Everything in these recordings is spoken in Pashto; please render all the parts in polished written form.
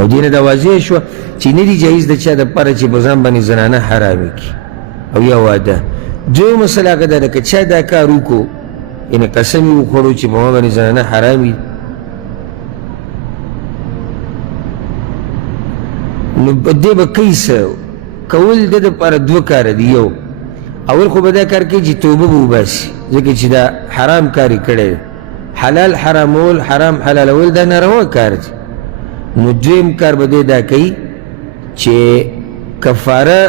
او دینه دا واضح شو چې نه دي جایز د چا دپاره چې په ځان باندې زنانه حرامې کړي او یا واده. دویمه مسله هغه ده که چا دا کار وکړو یعنې قسم یې وخوړو چې په ما باندې زنانه حرام وي، نو دې به کوي څه؟ کول د دپاره دوه کاره دي. یو اول خو به دا کار کوي چې توبه به وباسي، ځکه چې دا حرام کار یې کړی دی، حلال حرامول حرام حلالول دا ناروا کار دی. نو دویم کار به دی دا کوي چې کفاره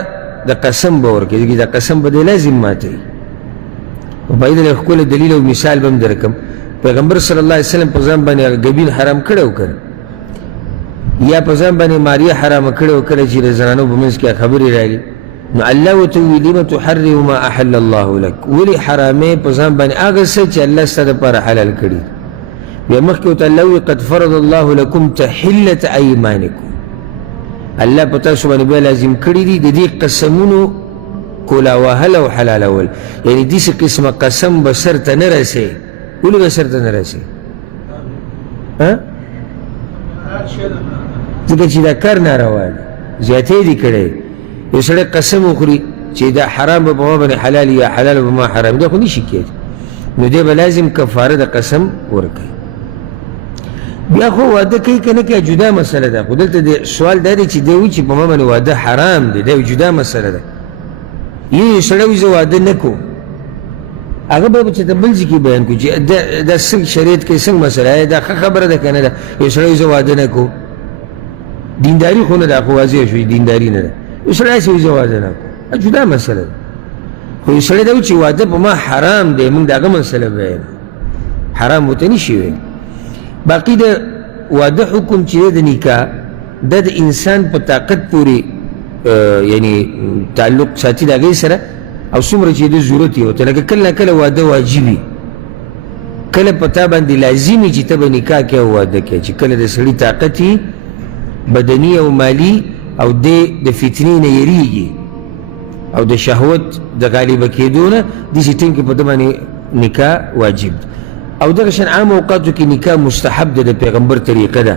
د قسم به ورکوي، ځکه دا قسم به دی لازم ماتوي. په دې له ښکلی دلیل او مثال به هم درکړم. پیغمبر صلی الله علیه وسلم په ځان باندې ګبین حرام کړی و که یا په ځان باندې ماریه حرامه کړې و کله چې د زنانو په منځ کې خبرې راغلي، نو الله ورته وویي لم تحرم ما احل الله لك، ولې حرامې په ځان باندې هغه څه چې الله ستا دپاره حلال کړي. بیا مخکې ورته الله وویي قد فرض الله لكم تحلة ایمانکم، الله په تاسو باندې بیا لازم کړي دي د دې قسمونو کولا وهل او حلالول. یعنې داسې قسمه قسم به سر ته نه رسې. ولې به سر ته نه رسې؟ ځکه چې دا کار ناروا دی، زیاتې دي کړی. یو سړی قسم وخوري چې دا حرام به په ما باندې حلال یا حلال به ما حرام، دا خو نشي کېدی. نو دی به لازم کفاره د قسم ورکوي. بیا خو واده کوي که نه کوي جدا مسله ده، خو دلته سوال دا دی چې دی وایي چې په ما باندې واده حرام دی، دا یو جدا مسله ده. یو سړی وایي زه واده نه کوم، هغه به چې د بل ځای کې بیان کړو چې دا څنګه شریعت کې څنګه مسله دا ښه خبره ده که نه ده. یو سړی وایي زه واده نه کوم، دینداري خو نه ده، خو واضح شوي دینداري نه ده. یو سړی هسې وایي زه واده نه کوم، جدا مسله ده. خو یو سړی دا وایي چې واده په ما حرام دی، موږ د هغه مسله بیان حرام ورته نشي ویلی. باقي د واده حکم چې دی د نکاح دا د انسان په طاقت پورې یعنی تعلق ساتي د هغې سره او څومره چې د ضرورت یې ورته. لکه کله نه کله واده واجب وي، کله په تا باندې لازم وي چې ته به نکاح کوې او واده کوې، چې کله د سړي طاقت وي بدني او مالی او د فتنې نه یریږي او د شهوت د غالبه کېدو نه، داسې ټیم کې په ده باندې نکاح واجب ده. او دغه شان عام اوقاتو کې نکاح مستحب ده، د پیغمبر طریقه ده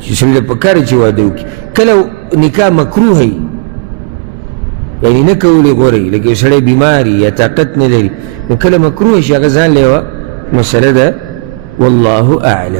چې سړي ته پکار چې واده وکړي. کله نکاح مکروه وي یعنی نه کولی غوره وي، لکه یو سړی بیمار یا طاقت نه لري، نو کله مکروه شي، هغه ځان له یوه مسله ده. والله اعلم.